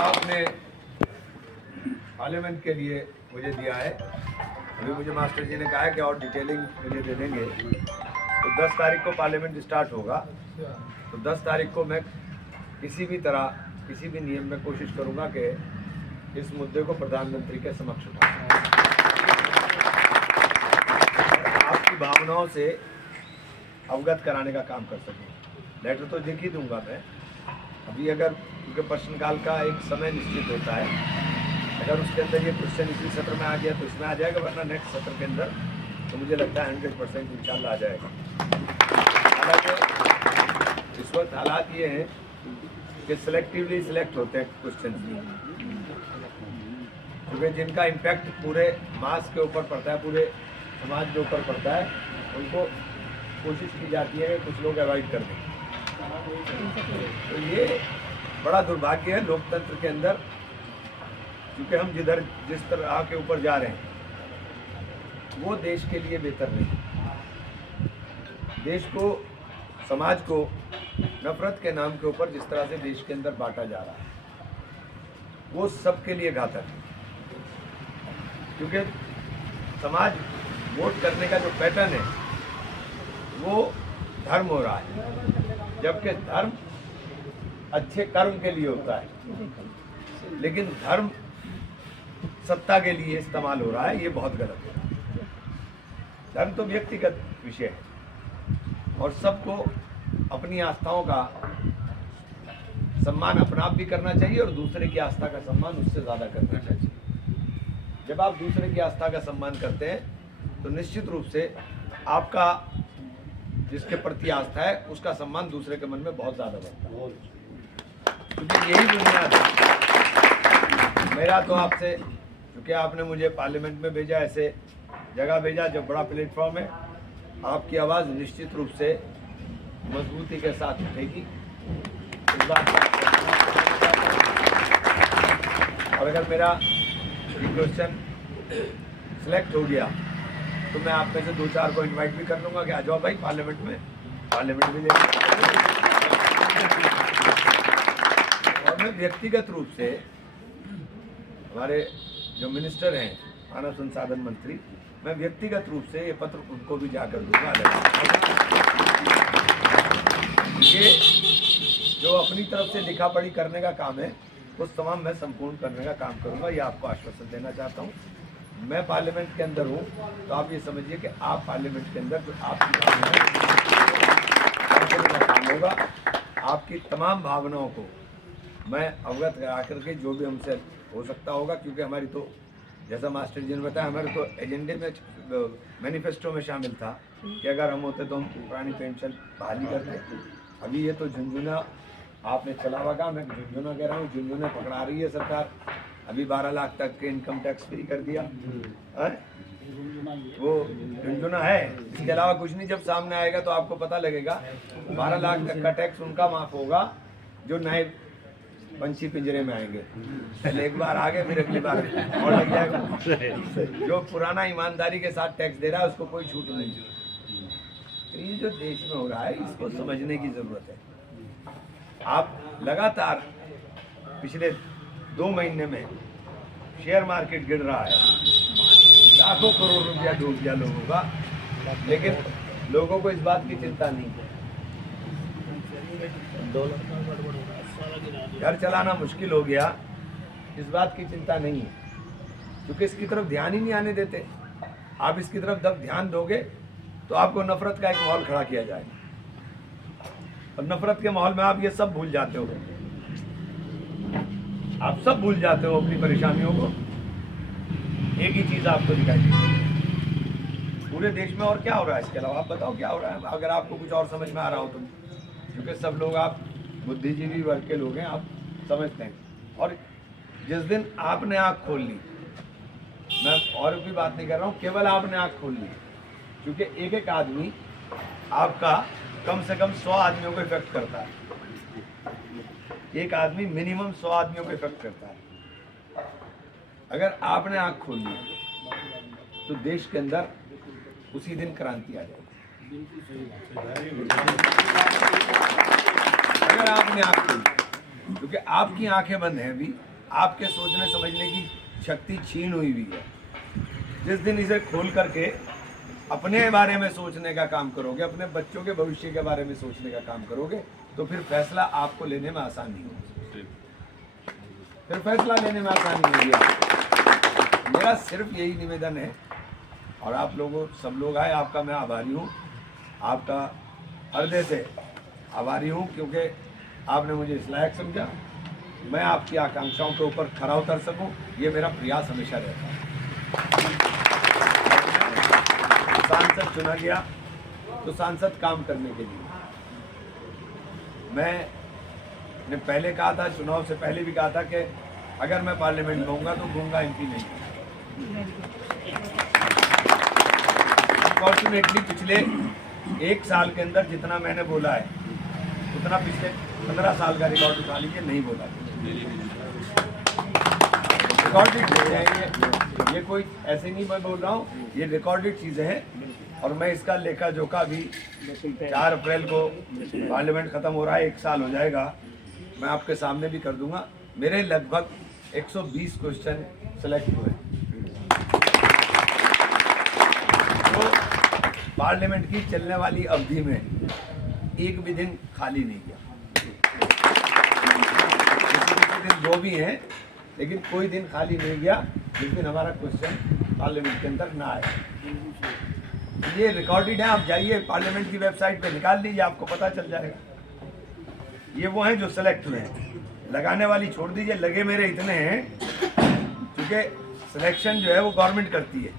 आपने पार्लियामेंट के लिए मुझे दिया है, अभी मुझे मास्टर जी ने कहा है कि और डिटेलिंग मुझे दे देंगे। तो 10 तारीख को पार्लियामेंट स्टार्ट होगा, तो 10 तारीख को मैं किसी भी तरह किसी भी नियम में कोशिश करूंगा कि इस मुद्दे को प्रधानमंत्री के समक्ष उठाऊं, आपकी भावनाओं से अवगत कराने का काम कर सकूं। लेटर तो लिख ही दूंगा मैं अभी, अगर क्योंकि प्रश्नकाल का एक समय निश्चित होता है, अगर उसके अंदर ये क्वेश्चन इसी सत्र में आ गया तो इसमें आ जाएगा, वरना नेक्स्ट सत्र के अंदर तो मुझे लगता है 100% इंशाल्लाह आ जाएगा। हालांकि इस वक्त हालात ये हैं कि सिलेक्टिवली सिलेक्ट होते हैं क्वेश्चन, क्योंकि जिनका इम्पैक्ट पूरे मास के ऊपर पड़ता है, पूरे समाज के ऊपर पड़ता है, उनको कोशिश की जाती है कि कुछ लोग अवॉइड कर दें। तो ये बड़ा दुर्भाग्य है लोकतंत्र के अंदर, क्योंकि हम जिस तरह के ऊपर जा रहे हैं वो देश के लिए बेहतर नहीं। देश को, समाज को नफरत के नाम के ऊपर जिस तरह से देश के अंदर बांटा जा रहा है वो सबके लिए घातक है, क्योंकि समाज वोट करने का जो पैटर्न है वो धर्म हो रहा है, जबकि धर्म अच्छे कर्म के लिए होता है, लेकिन धर्म सत्ता के लिए इस्तेमाल हो रहा है, ये बहुत गलत है। धर्म तो व्यक्तिगत विषय है और सबको अपनी आस्थाओं का सम्मान अपना आप भी करना चाहिए और दूसरे की आस्था का सम्मान उससे ज़्यादा करना चाहिए। जब आप दूसरे की आस्था का सम्मान करते हैं तो निश्चित रूप से आपका जिसके प्रति आस्था है उसका सम्मान दूसरे के मन में बहुत ज़्यादा बढ़ता है, क्योंकि यही बुनियाद है। मेरा तो आपसे, क्योंकि आपने मुझे पार्लियामेंट में भेजा, ऐसे जगह भेजा जो बड़ा प्लेटफॉर्म है, आपकी आवाज़ निश्चित रूप से मजबूती के साथ उठेगी इस बात का। और अगर मेरा ये क्वेश्चन सिलेक्ट हो गया तो मैं आप में से 2-4 को इनवाइट भी कर लूँगा कि आ जाओ भाई पार्लियामेंट में, पार्लियामेंट भी ले। और मैं व्यक्तिगत रूप से हमारे जो मिनिस्टर हैं, मानव संसाधन मंत्री, मैं व्यक्तिगत रूप से ये पत्र उनको भी जाकर दूंगा। ये जो अपनी तरफ से लिखा पढ़ी करने का काम है उस तमाम मैं संपूर्ण करने का काम करूंगा, ये आपको आश्वासन देना चाहता हूँ। मैं पार्लियामेंट के अंदर हूँ तो आप ये समझिए कि आप पार्लियामेंट के अंदर जो आपकी काम होगा, आपकी तमाम भावनाओं को मैं अवगत करा करके जो भी हमसे हो सकता होगा, क्योंकि हमारी तो जैसा मास्टर जी ने बताया, हमारे तो एजेंडे में मैनिफेस्टो में शामिल था कि अगर हम होते तो हम पुरानी पेंशन बहाली करते। अभी ये तो झुंझुना आपने चला होगा, मैं झुंझुना कह रहा हूँ, झुंझुना पकड़ा रही है सरकार। अभी 12 लाख तक के इनकम टैक्स फ्री कर दिया है, वो झुंझुना है। इसके अलावा कुछ नहीं, जब सामने आएगा तो आपको पता लगेगा। 12 लाख तक का टैक्स उनका माफ होगा जो नए पंछी पिंजरे में आएंगे। पहले एक बार आ गए फिर अगली बार और लग जाएगा। जो पुराना ईमानदारी के साथ टैक्स दे रहा है उसको कोई छूट नहीं। तो ये जो देश में हो रहा है इसको समझने की जरूरत है। आप लगातार पिछले 2 महीने में शेयर मार्केट गिर रहा है, लाखों करोड़ रुपया डूब गया लोगों का, लेकिन लोगों को इस बात की चिंता नहीं है। घर चलाना मुश्किल हो गया, इस बात की चिंता नहीं है, क्योंकि इसकी तरफ ध्यान ही नहीं आने देते। आप इसकी तरफ जब ध्यान दोगे तो आपको नफरत का एक माहौल खड़ा किया जाएगा, और नफरत के माहौल में आप ये सब भूल जाते हो, आप सब भूल जाते हो अपनी परेशानियों को। एक ही चीज़ आपको दिखाई देती पूरे देश में, और क्या हो रहा है इसके अलावा आप बताओ क्या हो रहा है, अगर आपको कुछ और समझ में आ रहा हो तो, क्योंकि सब लोग आप बुद्धिजीवी वर्ग के लोग हैं, आप समझते हैं। और जिस दिन आपने आँख खोल ली, मैं और भी बात नहीं कर रहा हूँ, केवल आपने आँख खोल ली, क्योंकि एक एक आदमी आपका कम से कम 100 आदमियों को इफेक्ट करता है। एक आदमी मिनिमम 100 आदमियों को इफेक्ट करता है। अगर आपने आँख खोल ली तो देश के अंदर उसी दिन क्रांति आ जाएगी। अगर आपने आँख खोली, क्योंकि आपकी आंखें बंद हैं अभी, आपके सोचने समझने की शक्ति छीन हुई है। जिस दिन इसे खोल करके अपने बारे में सोचने का काम करोगे, अपने बच्चों के भविष्य के बारे में सोचने का काम करोगे, तो फिर फैसला आपको लेने में आसानी होगी। फिर फैसला लेने में आसानी होगी आपको। मेरा सिर्फ यही निवेदन है, और आप लोगों सब लोग आए, आपका मैं आभारी हूँ, आपका हृदय से आभारी हूँ, क्योंकि आपने मुझे इस लायक समझा मैं आपकी आकांक्षाओं के ऊपर खरा उतर सकूं। ये मेरा प्रयास हमेशा रहता है। सांसद चुना गया तो सांसद काम करने के लिए, मैंने पहले कहा था, चुनाव से पहले भी कहा था कि अगर मैं पार्लियामेंट में होऊंगा तो गूंगा एमपी नहीं। अनफॉर्चुनेटली पिछले 1 साल के अंदर जितना मैंने बोला है उतना पिछले 15 साल का रिकॉर्ड उठा लीजिए, नहीं बोला। रिकॉर्डेड चीज़ें हैं ये कोई ऐसे नहीं मैं बोल रहा हूँ, ये रिकॉर्डेड चीज़ें हैं। और मैं इसका लेखा जोखा भी 4 अप्रैल को पार्लियामेंट ख़त्म हो रहा है, 1 साल हो जाएगा, मैं आपके सामने भी कर दूंगा। मेरे लगभग 120 क्वेश्चन सेलेक्ट हुए, तो पार्लियामेंट की चलने वाली अवधि में एक भी दिन खाली नहीं गया। दिन 2 भी हैं, लेकिन कोई दिन खाली नहीं गया जिस दिन हमारा क्वेश्चन पार्लियामेंट के अंदर ना आया। ये रिकॉर्डेड है, आप जाइए पार्लियामेंट की वेबसाइट पे निकाल लीजिए, आपको पता चल जाएगा। ये वो हैं जो सेलेक्ट हुए हैं, लगाने वाली छोड़ दीजिए। लगे मेरे इतने हैं क्योंकि सिलेक्शन जो है वो गवर्नमेंट करती है।